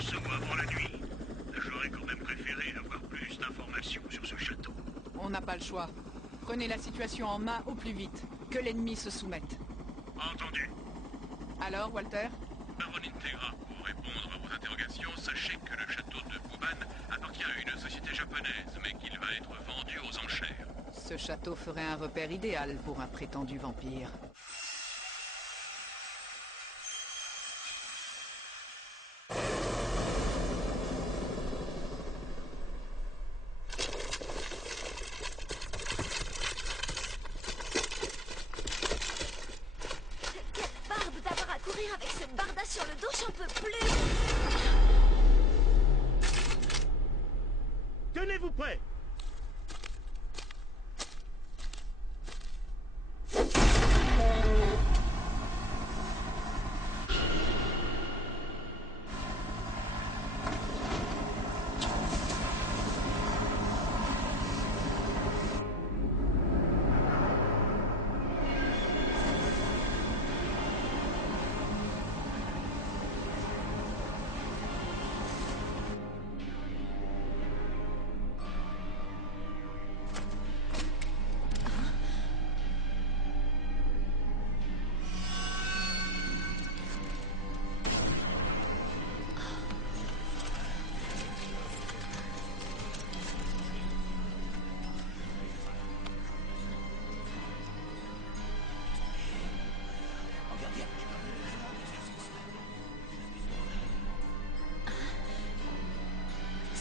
ce soit avant la nuit. J'aurais quand même préféré avoir plus d'informations sur ce château. On n'a pas le choix. Prenez la situation en main au plus vite. Que l'ennemi se soumette. Entendu. Alors, Walter? Baron Integra, pour répondre à vos interrogations, sachez que le château de Buban appartient à une société japonaise, mais qu'il va être vendu aux enchères. Ce château ferait un repère idéal pour un prétendu vampire. Avec ce barda sur le dos, j'en peux plus. Tenez-vous prêts.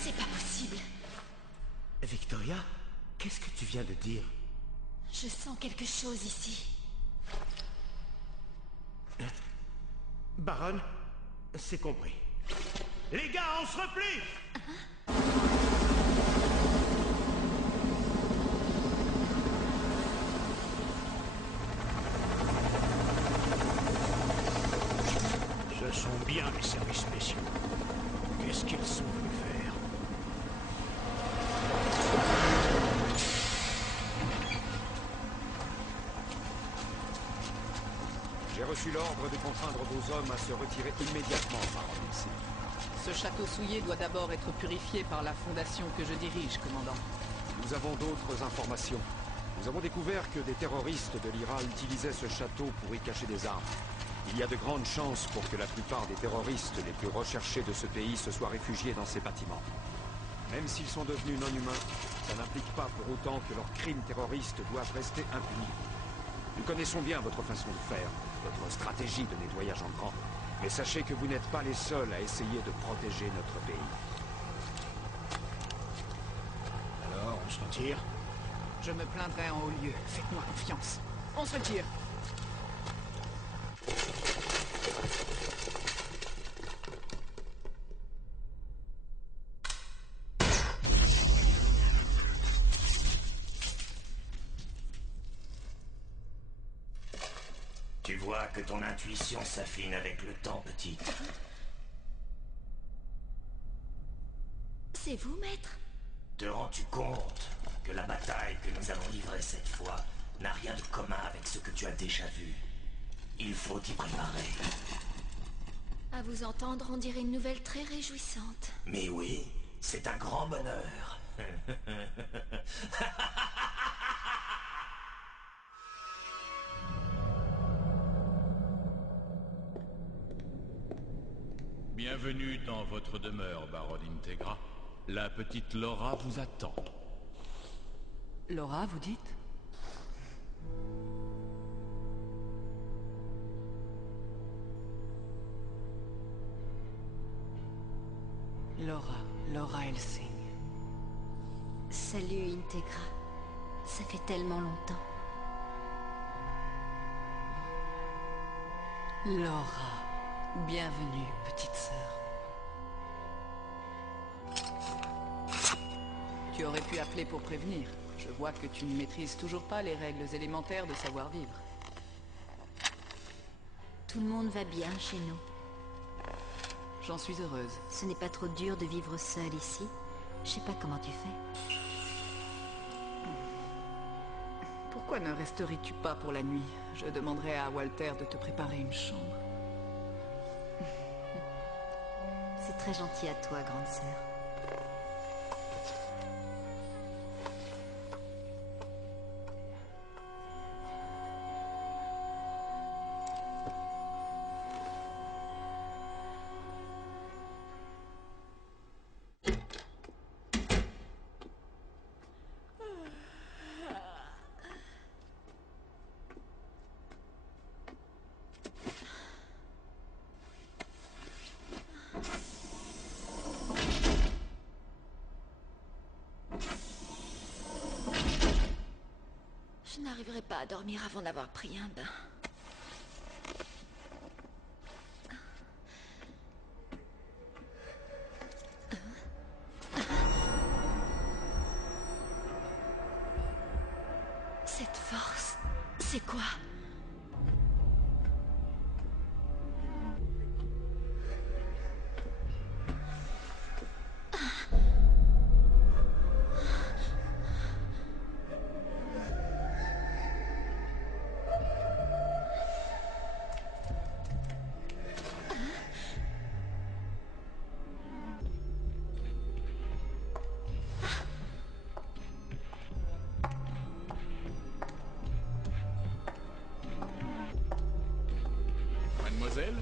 C'est pas possible. Victoria, qu'est-ce que tu viens de dire? Je sens quelque chose ici. Baron, c'est compris. Les gars, on se replie! Ce sont bien les services spéciaux. Qu'est-ce qu'ils sont venus faire? J'ai reçu l'ordre de contraindre vos hommes à se retirer immédiatement, Baron Ilse. Ce château souillé doit d'abord être purifié par la fondation que je dirige, commandant. Nous avons d'autres informations. Nous avons découvert que des terroristes de l'IRA utilisaient ce château pour y cacher des armes. Il y a de grandes chances pour que la plupart des terroristes les plus recherchés de ce pays se soient réfugiés dans ces bâtiments. Même s'ils sont devenus non humains, ça n'implique pas pour autant que leurs crimes terroristes doivent rester impunis. Nous connaissons bien votre façon de faire, votre stratégie de nettoyage en grand. Mais sachez que vous n'êtes pas les seuls à essayer de protéger notre pays. Alors, on se retire? Je me plaindrai en haut lieu. Faites-moi confiance. On se retire. Tu vois que ton intuition s'affine avec le temps, petite. C'est vous, maître? Te rends-tu compte que la bataille que nous allons livrer cette fois n'a rien de commun avec ce que tu as déjà vu? Il faut t'y préparer. À vous entendre, on dirait une nouvelle très réjouissante. Mais oui, c'est un grand bonheur. Bienvenue dans votre demeure, Baron Integra. La petite Laura vous attend. Laura, vous dites? Laura Helsing. Salut, Integra. Ça fait tellement longtemps. Laura, bienvenue, petite sœur. Tu aurais pu appeler pour prévenir. Je vois que tu ne maîtrises toujours pas les règles élémentaires de savoir-vivre. Tout le monde va bien chez nous. J'en suis heureuse. Ce n'est pas trop dur de vivre seul ici. Je sais pas comment tu fais. Pourquoi ne resterais-tu pas pour la nuit? Je demanderai à Walter de te préparer une chambre. C'est Très gentil à toi, grande sœur. Je n'arriverai pas à dormir avant d'avoir pris un bain. Cette force, c'est quoi? Mademoiselle?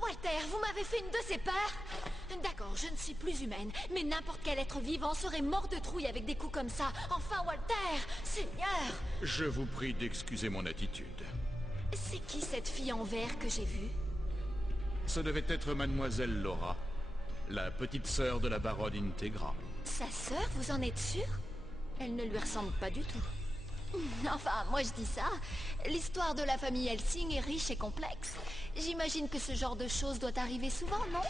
Walter, vous m'avez fait une de ces peurs? D'accord, je ne suis plus humaine, mais n'importe quel être vivant serait mort de trouille avec des coups comme ça. Enfin, Walter, Seigneur! Je vous prie d'excuser mon attitude. C'est qui cette fille en vert que j'ai vue? Ce devait être Mademoiselle Laura, la petite sœur de la baronne Integra. Sa sœur, vous en êtes sûr? Elle ne lui ressemble pas du tout. Enfin, moi je dis ça. L'histoire de la famille Helsing est riche et complexe. J'imagine que ce genre de choses doit arriver souvent, non?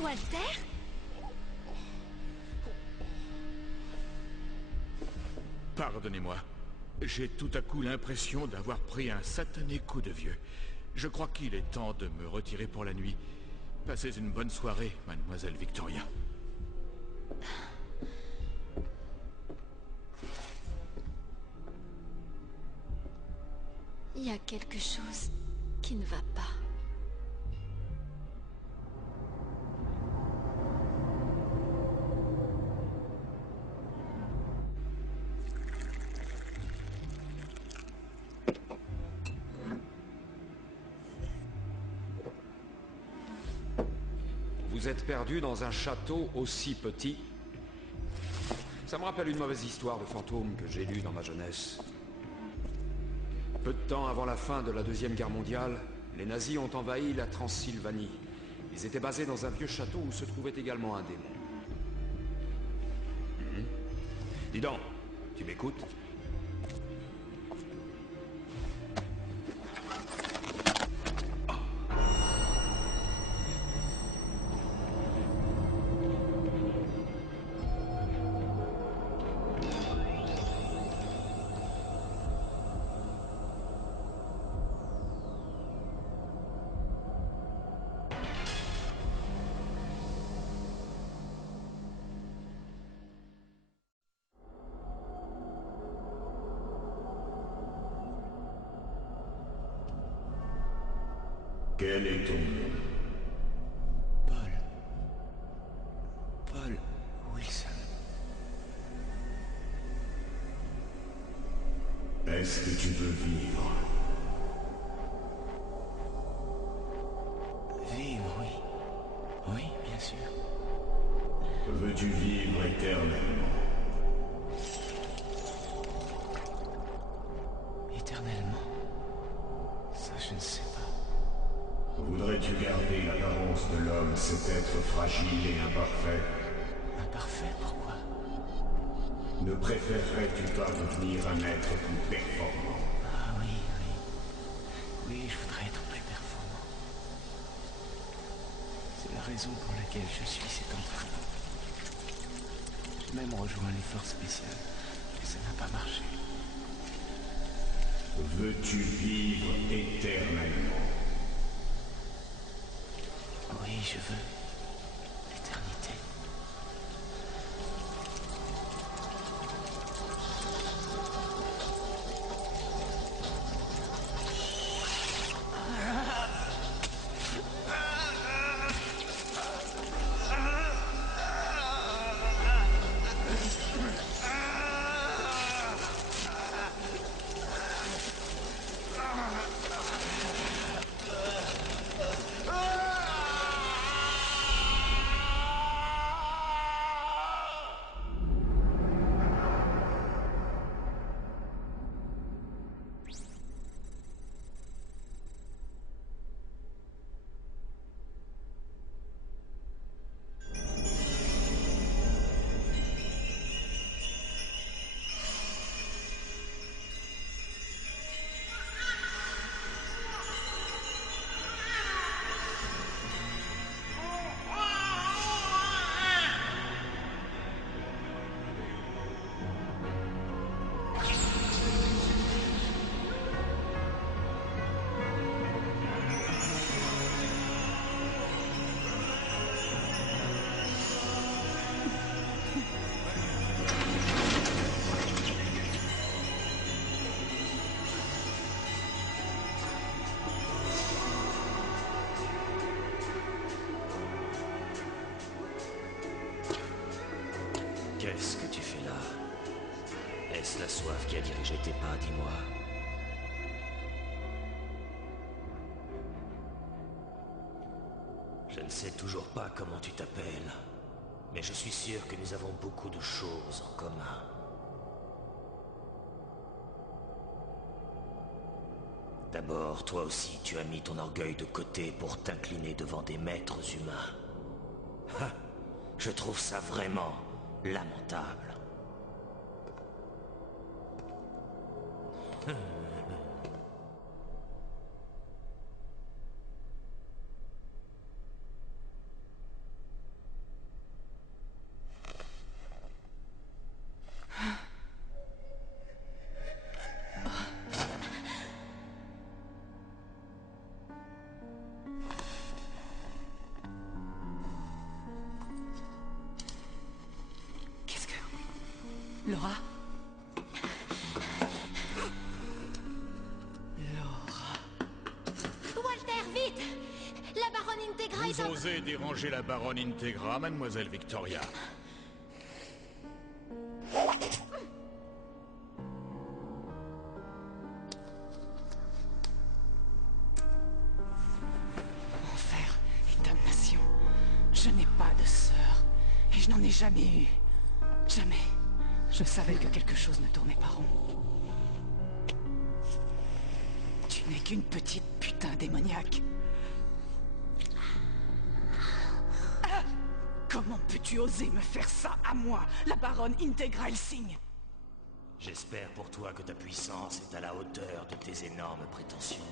Walter? Pardonnez-moi. J'ai tout à coup l'impression d'avoir pris un satané coup de vieux. Je crois qu'il est temps de me retirer pour la nuit. Passez une bonne soirée, Mademoiselle Victoria. Il y a quelque chose qui ne va pas. Vous êtes perdu dans un château aussi petit? Ça me rappelle une mauvaise histoire de fantôme que j'ai lue dans ma jeunesse. Peu de temps avant la fin de la Deuxième Guerre mondiale, les nazis ont envahi la Transylvanie. Ils étaient basés dans un vieux château où se trouvait également un démon. Dis donc, tu m'écoutes? Quel est ton nom? Paul Wilson. Est-ce que tu veux vivre? Vivre, oui. Oui, bien sûr. Veux-tu vivre éternellement? Éternellement. Ça, je ne sais pas. Voudrais-tu garder l'apparence de l'homme, cet être fragile et imparfait? Imparfait, pourquoi? Ne préférerais-tu pas devenir un être plus performant? Ah oui, oui. Oui, je voudrais être plus performant. C'est la raison pour laquelle je suis cet entraînement. J'ai même rejoint les forces spéciales, mais ça n'a pas marché. Veux-tu vivre éternellement? Oui, je veux. L'éternité. soif qui a dirigé tes pas, dis-moi. Je ne sais toujours pas comment tu t'appelles, mais je suis sûr que nous avons beaucoup de choses en commun. D'abord, toi aussi, tu as mis ton orgueil de côté pour t'incliner devant des maîtres humains. Ha! Je trouve ça vraiment lamentable. Laura? Laura... Walter, vite! La baronne Integra est Vous osez déranger la baronne Integra, mademoiselle Victoria. Enfer et damnation. Je n'ai pas de sœur. Et je n'en ai jamais eu. Jamais. Je savais que quelque chose ne tournait pas rond. Tu n'es qu'une petite putain démoniaque. Ah! Comment peux-tu oser me faire ça à moi, la baronne Integra Helsing? J'espère pour toi que ta puissance est à la hauteur de tes énormes prétentions.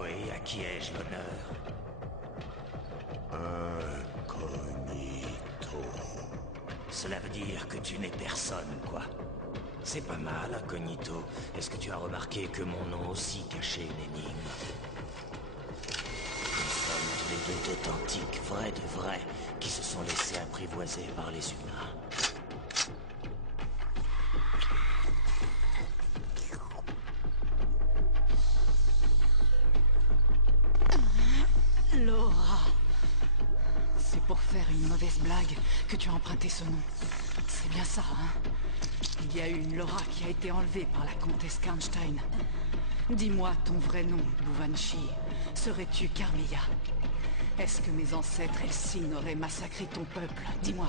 Oui, à qui ai-je l'honneur? Incognito. Cela veut dire que tu n'es personne, quoi. C'est pas mal, Incognito. Est-ce que tu as remarqué que mon nom aussi cachait une énigme? Nous sommes tous les deux d'authentiques, vrais de vrais, qui se sont laissés apprivoiser par les humains. Laura. C'est pour faire une mauvaise blague que tu as emprunté ce nom. C'est bien ça, hein? Il y a eu une Laura qui a été enlevée par la comtesse Karnstein. Dis-moi ton vrai nom, Bouvanchi. Serais-tu Carmilla? Est-ce que mes ancêtres Helsing auraient massacré ton peuple? Dis-moi.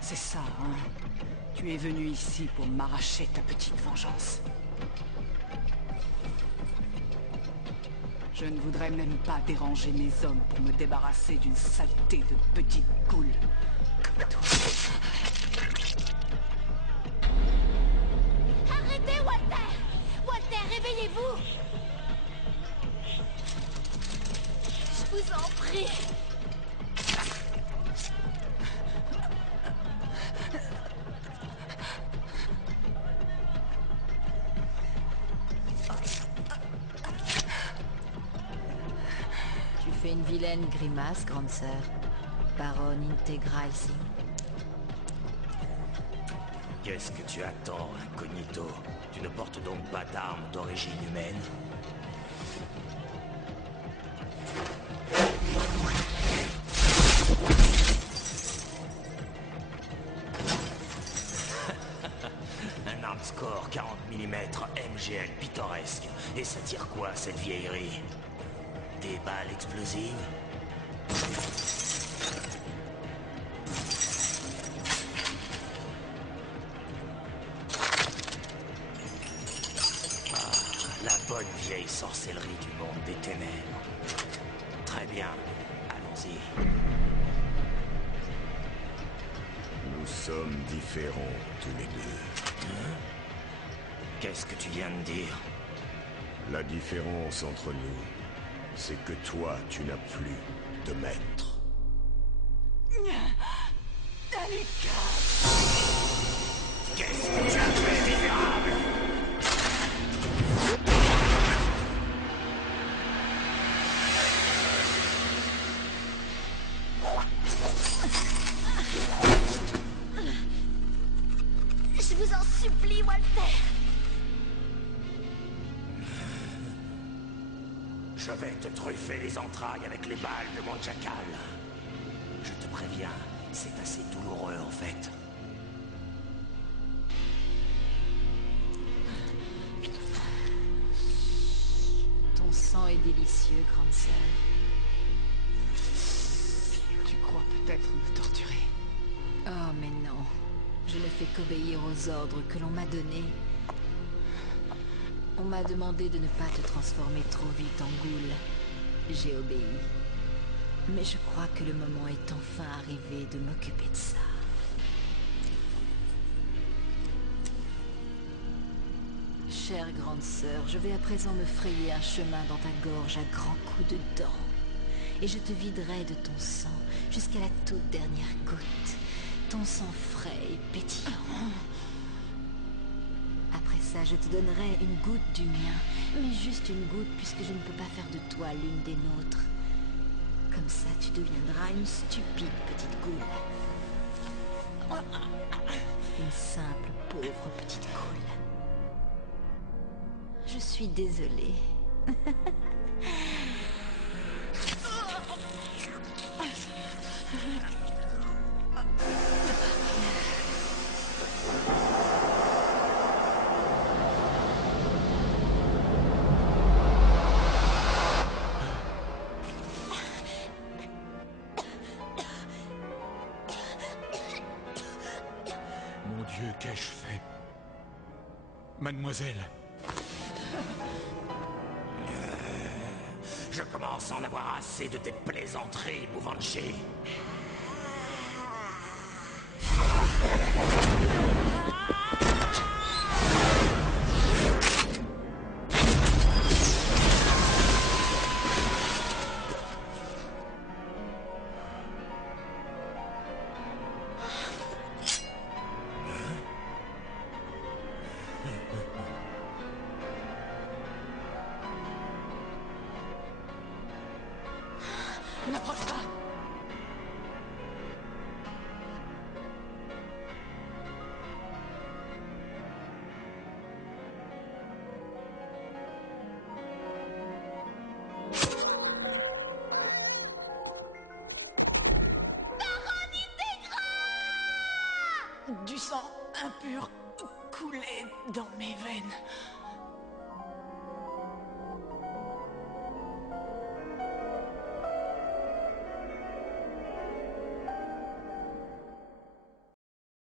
C'est ça, hein? Tu es venu ici pour m'arracher ta petite vengeance. Je ne voudrais même pas déranger mes hommes pour me débarrasser d'une saleté de petite goule comme toi. Arrêtez, Walter! Walter, réveillez-vous! Je vous en prie! Tu fais une vilaine grimace, grande sœur. Baronne Integra Helsing. Qu'est-ce que tu attends, Incognito? Tu ne portes donc pas d'armes d'origine humaine? Un armscore 40 mm MGL pittoresque. Et ça tire quoi, cette vieillerie? Des balles explosives? La bonne vieille sorcellerie du monde des ténèbres. Très bien, allons-y. Nous sommes différents tous les deux. Qu'est-ce que tu viens de dire? La différence entre nous, c'est que toi, tu n'as plus de maître. Qu'est-ce que tu as fait, misérable? Je vais te truffer les entrailles avec les balles de mon jackal. Je te préviens, c'est assez douloureux en fait. Ton sang est délicieux, grande sœur. Tu crois peut-être me torturer? Oh, mais non. Je ne fais qu'obéir aux ordres que l'on m'a donnés. On m'a demandé de ne pas te transformer trop vite en goule. J'ai obéi. Mais je crois que le moment est enfin arrivé de m'occuper de ça. Chère grande sœur, je vais à présent me frayer un chemin dans ta gorge à grands coups de dents. Et je te viderai de ton sang jusqu'à la toute dernière goutte. Ton sang frais et pétillant. Après ça, je te donnerai une goutte du mien. Mais juste une goutte, puisque je ne peux pas faire de toi l'une des nôtres. Comme ça, tu deviendras une stupide petite goule. Une simple, pauvre petite goule. Je suis désolée. Mon Dieu, qu'ai-je fait? Mademoiselle. Je commence à en avoir assez de tes plaisanteries, Bouvanchi. N'approche pas! Du sang impur coulait dans mes veines.